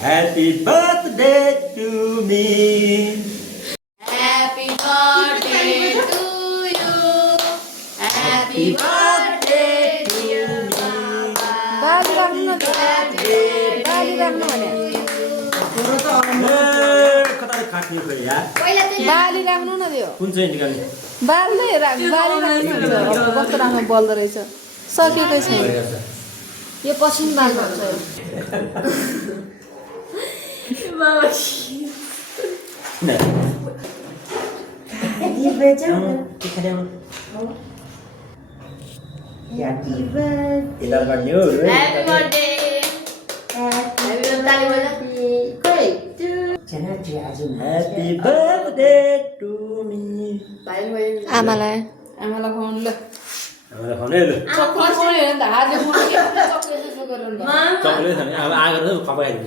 Happy birthday to me. Happy birthday to you. Happy birthday dear Baba. बाली राख्नु न बाली राख्नु भने कता काट्ने खोइ यार पहिला चाहिँ बाली राख्नु न त्यो कुन चाहिँ निकाल्ने बाल नै बाली राख्नु कस्तो राम्रो बल्दो रहेछ सकेकै छैन यो पश्चिम बाल भन्छ बाबा Happy birthday. Happy birthday. Happy Happy birthday to me. आमालाई आमालाई खुवाउनु ल हामीलाई खाने ल चक्लेट खाने हो नि त हातले खाने के चक्लेट जस्तो गरेर ल चक्लेट खाने अब आगर चाहिँ खपाइदिनु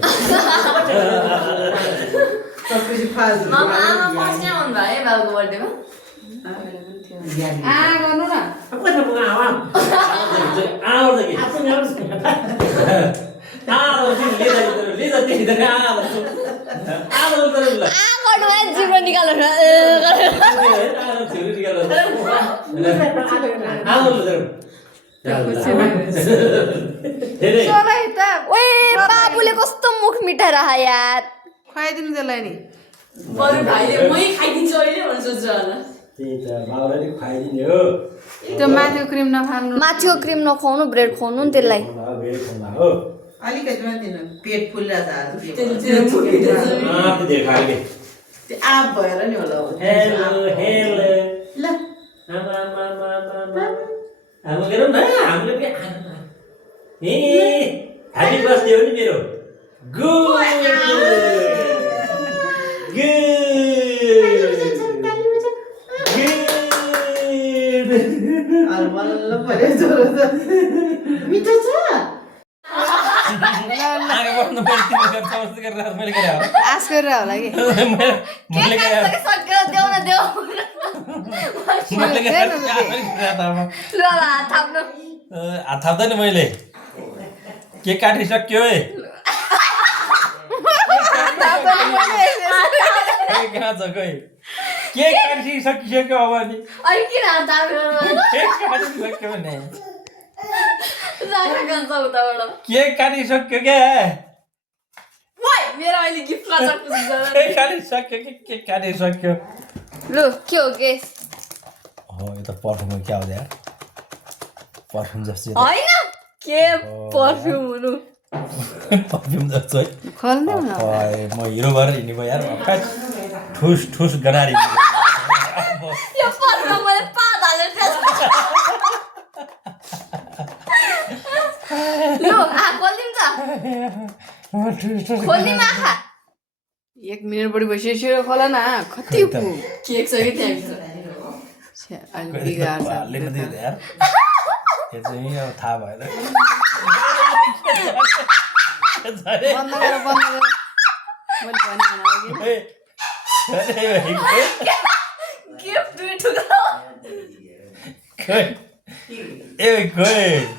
मामा आमा पस्ने आउनु भयो है बाबुको बर्थडेमा गर्नु न कसले पुगा आवा आवर त के आवर चाहिँ लिदा त्यही आवर त ल गर्नु भयो जिब्रो निकालेर सोलाई त ओए बाबुले कस्तो मुख मिठाएर यार खुवाइदिनु त्यसलाई नि बरु भाइले मै खाइदिन्छु अहिले भनेर सोच्छ होला त्यही त बाबुलाई नि खुवाइदिने हो त्यो माथिको क्रिम नफाल्नु माथिको क्रिम नखुवाउनु ब्रेड खुवाउनु नि त्यसलाई भेट खाना हो अलिकति मात्रै न पेट फुलिरहेको छ आप देखाइले त्यो आप भएर नि होला हेलो हेलो ल आमा हाम्रो गरौँ न हाम्रो के ए ह्यापी बर्थडे हो नि मेरो गुड अरे मल्ल पर्यो जोरो त मिठो छ आगे बढ्नु पर्छ चौस्त गरेर मैले गरे हो आश गरेर होला कि मैले गरे सकेर देऊ न देऊ मैले गरे ल हात थाप्नु हात थाप्दैन मैले केक काटिसक्यो है कहाँ छ खै केक काटिसकिसक्यो अब नि अनि किन हात थाप्नु केक काटिसक्यो भने जान्छ उताबाट केक काटिसक्यो क्या वाइ मेरो अहिले गिफ्ट लाग्छ केक काटिसक्यो केक काटिसक्यो लु के हो गेस हो यो त पर्फ्युम क्या हो यार पर्फ्युम जस्तो होइन के पर्फ्युम हुनु पर्फ्युम जस्तो है खोल्नु न म हिरो भएर हिँड्ने भयो यार ठुस ठुस गनारी यो पर्फ्युम मैले पात हालेर लु खोलिदिउँ त खोलिदिउँ आँखा 1 मिनेट बढी भइसक्यो खोल न कति केक छ कि त्यहाँ अहिले बिगार्छ हाल्ने मात्रै हो यार यो चाहिँ अब थाहा भएन बन्द गर मैले भने गिफ्ट दुई टुक्रा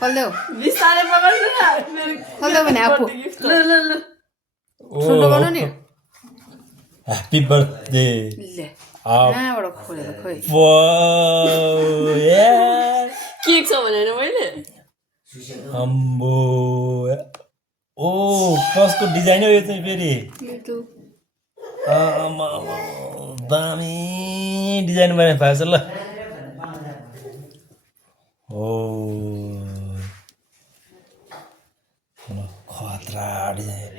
खोल्देऊ बिस्तारै पकाउँछु न मेरो खोल्देऊ भने आफू लु छोटो गर्नु नि ह्याप्पी बर्थडे ले कहाँबाट खोलेर खोइ केक छ भनेर मैले अम्बो ओ कसको डिजाइन हो यो चाहिँ फेरि दामी डिजाइन बनाइ पाएछ ल ओ खतरा डिजाइन